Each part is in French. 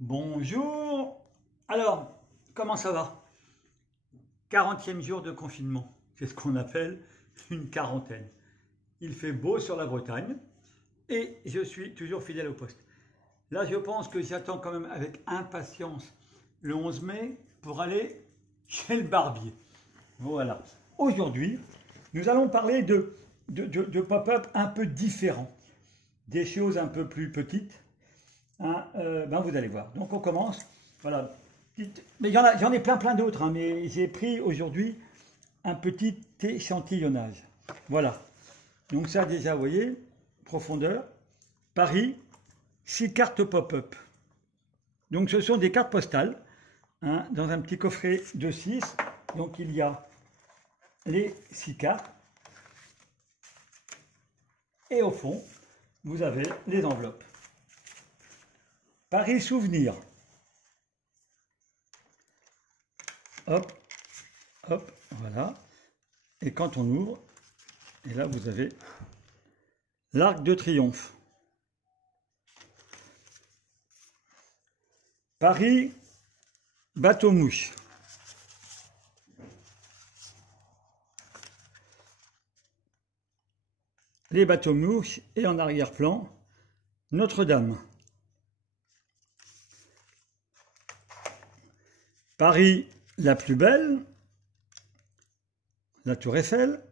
Bonjour. Alors, comment ça va? 40e jour de confinement. C'est ce qu'on appelle une quarantaine. Il fait beau sur la Bretagne et je suis toujours fidèle au poste. Là, je pense que j'attends quand même avec impatience le 11 mai pour aller chez le barbier. Voilà. Aujourd'hui, nous allons parler de pop-up un peu différents, des choses un peu plus petites. Vous allez voir. Donc on commence. Voilà. Mais j'en ai plein d'autres, hein, mais j'ai pris aujourd'hui un petit échantillonnage. Voilà. Donc ça déjà, vous voyez, profondeur, Paris, 6 cartes pop-up. Donc ce sont des cartes postales, hein, dans un petit coffret de 6. Donc il y a les 6 cartes. Et au fond, vous avez les enveloppes. Paris Souvenir. Hop, hop, voilà. Et quand on ouvre, et là vous avez l'Arc de Triomphe. Paris Bateau-Mouche. Les bateaux-mouches et en arrière-plan, Notre-Dame. Paris la plus belle, la Tour Eiffel.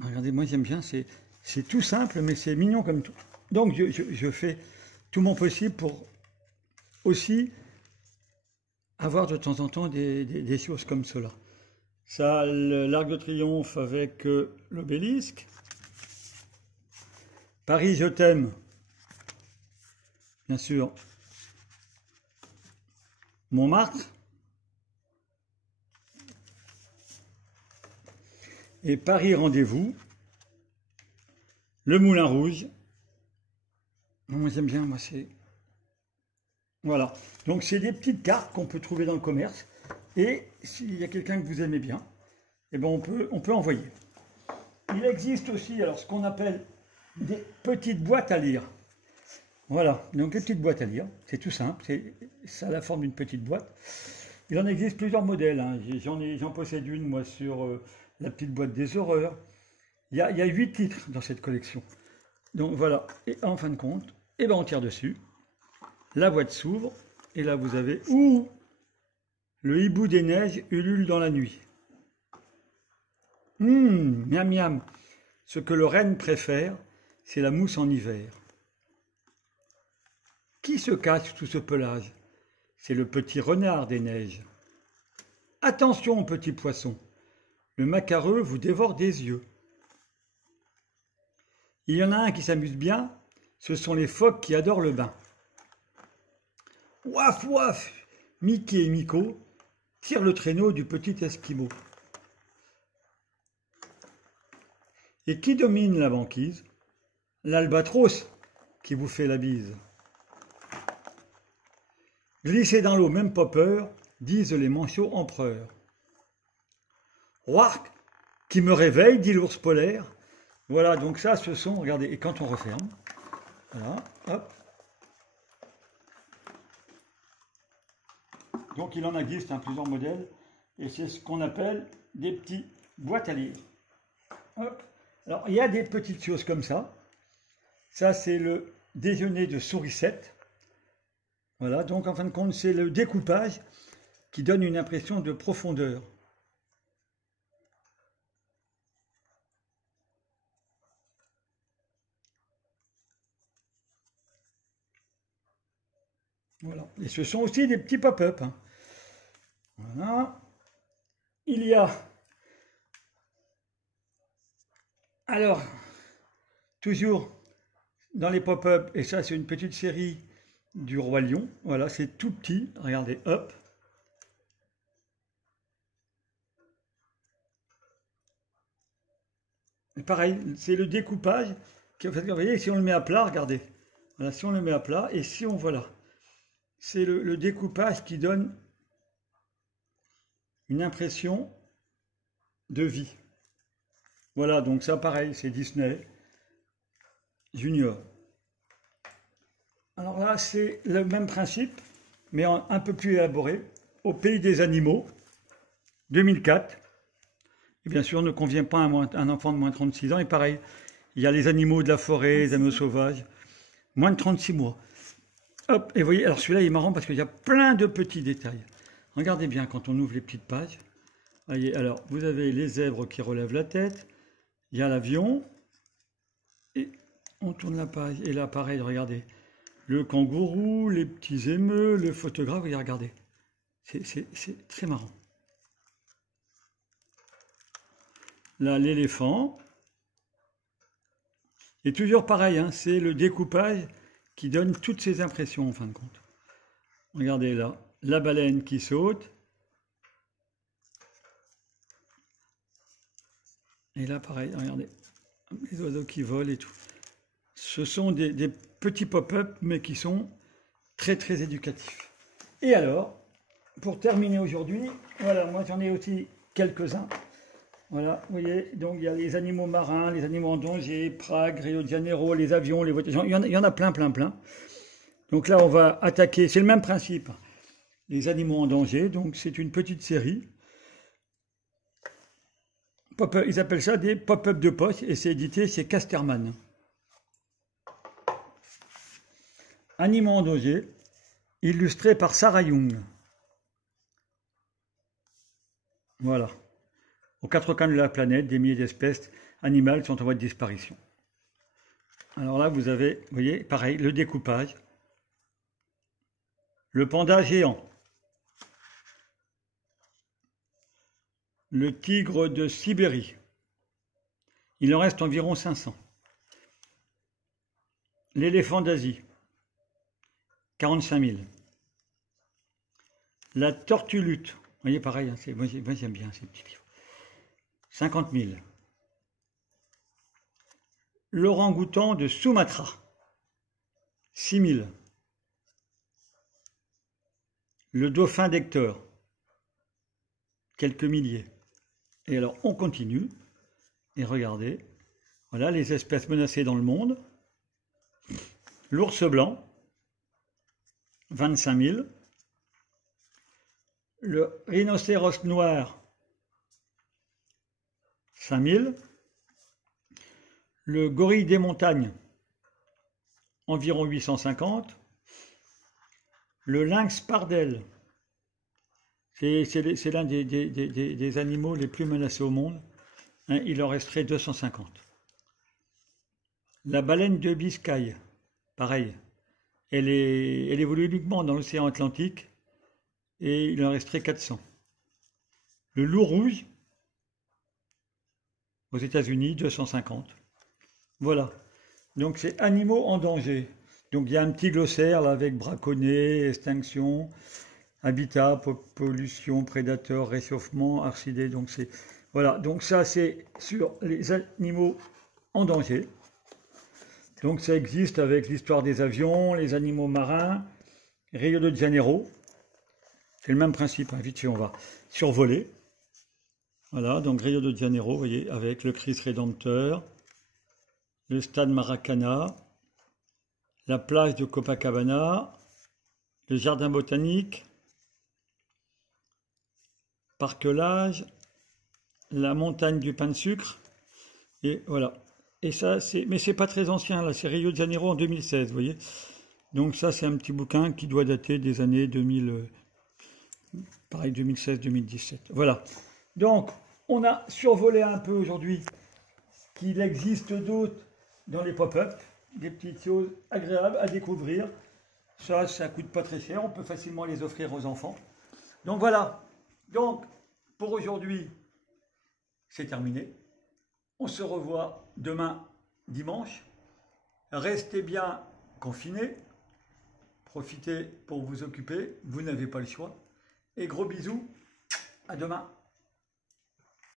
Regardez, moi j'aime bien, c'est tout simple, mais c'est mignon comme tout. Donc je fais tout mon possible pour aussi avoir de temps en temps des choses comme cela. Ça, l'Arc de Triomphe avec l'obélisque. Paris, je t'aime. Bien sûr. Montmartre. Et Paris, rendez-vous. Le Moulin Rouge. Moi, j'aime bien, moi, c'est... Voilà. Donc, c'est des petites cartes qu'on peut trouver dans le commerce. Et s'il y a quelqu'un que vous aimez bien, eh ben on peut envoyer. Il existe aussi, alors, ce qu'on appelle des petites boîtes à lire. Voilà. Donc, les petites boîtes à lire. C'est tout simple. Ça a la forme d'une petite boîte. Il en existe plusieurs modèles. Hein. J'en possède une, moi, sur... la petite boîte des horreurs. Il y a 8 titres dans cette collection. Donc voilà. Et en fin de compte, on tire dessus. La boîte s'ouvre. Et là, vous avez... Ouh, le hibou des neiges ulule dans la nuit. Miam miam. Ce que le renne préfère, c'est la mousse en hiver. Qui se cache sous ce pelage? C'est le petit renard des neiges. Attention, petit poisson. Le macareux vous dévore des yeux. Il y en a un qui s'amuse bien, ce sont les phoques qui adorent le bain. Ouaf, ouaf, Mickey et Miko tirent le traîneau du petit Esquimau. Et qui domine la banquise? L'albatros qui vous fait la bise. Glisser dans l'eau, même pas peur, disent les manchots empereurs. Ouark, qui me réveille, dit l'ours polaire. Voilà, donc ça, ce sont, regardez, et quand on referme, voilà, hop. Donc il en existe plusieurs modèles, et c'est ce qu'on appelle des petits boîtes à lire. Hop. Alors, il y a des petites choses comme ça. Ça, c'est le déjeuner de Sourisette. Voilà, donc en fin de compte, c'est le découpage qui donne une impression de profondeur. Voilà. Et ce sont aussi des petits pop-up. Hein. Voilà. Il y a... Alors, toujours dans les pop-up, et ça c'est une petite série du Roi Lion. Voilà, c'est tout petit. Regardez, hop. Et pareil, c'est le découpage. Qui, en fait, vous voyez, si on le met à plat, regardez. Voilà, si on le met à plat, et si on... Voilà. C'est le découpage qui donne une impression de vie. Voilà, donc ça pareil, c'est Disney Junior. Alors là, c'est le même principe, mais un peu plus élaboré, Au pays des animaux, 2004. Et bien sûr, ne convient pas à un enfant de moins de 36 ans. Et pareil, il y a les animaux de la forêt, les animaux sauvages, moins de 36 mois. Hop, et vous voyez, alors celui-là il est marrant parce qu'il y a plein de petits détails. Regardez bien quand on ouvre les petites pages. Voyez, alors vous avez les zèbres qui relèvent la tête, il y a l'avion, et on tourne la page, et là pareil, regardez, le kangourou, les petits émeux, le photographe, regardez, c'est très marrant. Là, l'éléphant, et toujours pareil, hein, c'est le découpage qui donne toutes ces impressions en fin de compte. Regardez là, la baleine qui saute, et là pareil, regardez, les oiseaux qui volent et tout. Ce sont des petits pop-up, mais qui sont très très éducatifs. Et alors, pour terminer aujourd'hui, voilà, moi j'en ai aussi quelques-uns. Voilà, vous voyez, donc il y a les animaux marins, les animaux en danger, Prague, Rio de Janeiro, les avions, les voitures, il y en a plein. Donc là, on va attaquer, c'est le même principe, les animaux en danger, donc c'est une petite série. Ils appellent ça des pop-up de poche, et c'est édité chez Casterman. Animaux en danger, illustré par Sarah Young. Voilà. Aux quatre coins de la planète, des milliers d'espèces animales sont en voie de disparition. Alors là, vous avez, vous voyez, pareil, le découpage. Le panda géant. Le tigre de Sibérie. Il en reste environ 500. L'éléphant d'Asie. 45 000. La tortue lutte. Vous voyez, pareil, hein, moi j'aime bien ces petits livres. 50 000. L'orang-outan de Sumatra. 6 000. Le dauphin d'Hector. Quelques milliers. Et alors, on continue. Et regardez. Voilà les espèces menacées dans le monde. L'ours blanc. 25 000. Le rhinocéros noir. 5 000. Le gorille des montagnes. Environ 850. Le lynx pardel. C'est l'un des animaux les plus menacés au monde. Hein, il en resterait 250. La baleine de Biscaye. Pareil. Elle évolue uniquement dans l'océan Atlantique et il en resterait 400. Le loup rouge, aux États-Unis, 250. Voilà. Donc c'est animaux en danger. Donc il y a un petit glossaire là avec braconnet, extinction, habitat, pollution, prédateurs, réchauffement, arcidés. Donc c'est voilà. Donc ça c'est sur les animaux en danger. Donc ça existe avec l'histoire des avions, les animaux marins, Rio de Janeiro. C'est le même principe, hein. Vite fait, on va survoler. Voilà, donc Rio de Janeiro, vous voyez, avec le Christ Rédempteur, le stade Maracana, la plage de Copacabana, le jardin botanique, Parc Lage, la montagne du pain de sucre, et voilà. Et ça, mais c'est pas très ancien, là, c'est Rio de Janeiro en 2016, vous voyez. Donc ça, c'est un petit bouquin qui doit dater des années 2000, pareil, 2016-2017. Voilà. Donc, on a survolé un peu aujourd'hui qu'il existe d'autres dans les pop-up, des petites choses agréables à découvrir. Ça coûte pas très cher, on peut facilement les offrir aux enfants. Donc voilà. Donc, pour aujourd'hui, c'est terminé. On se revoit demain, dimanche. Restez bien confinés. Profitez pour vous occuper. Vous n'avez pas le choix. Et gros bisous. À demain.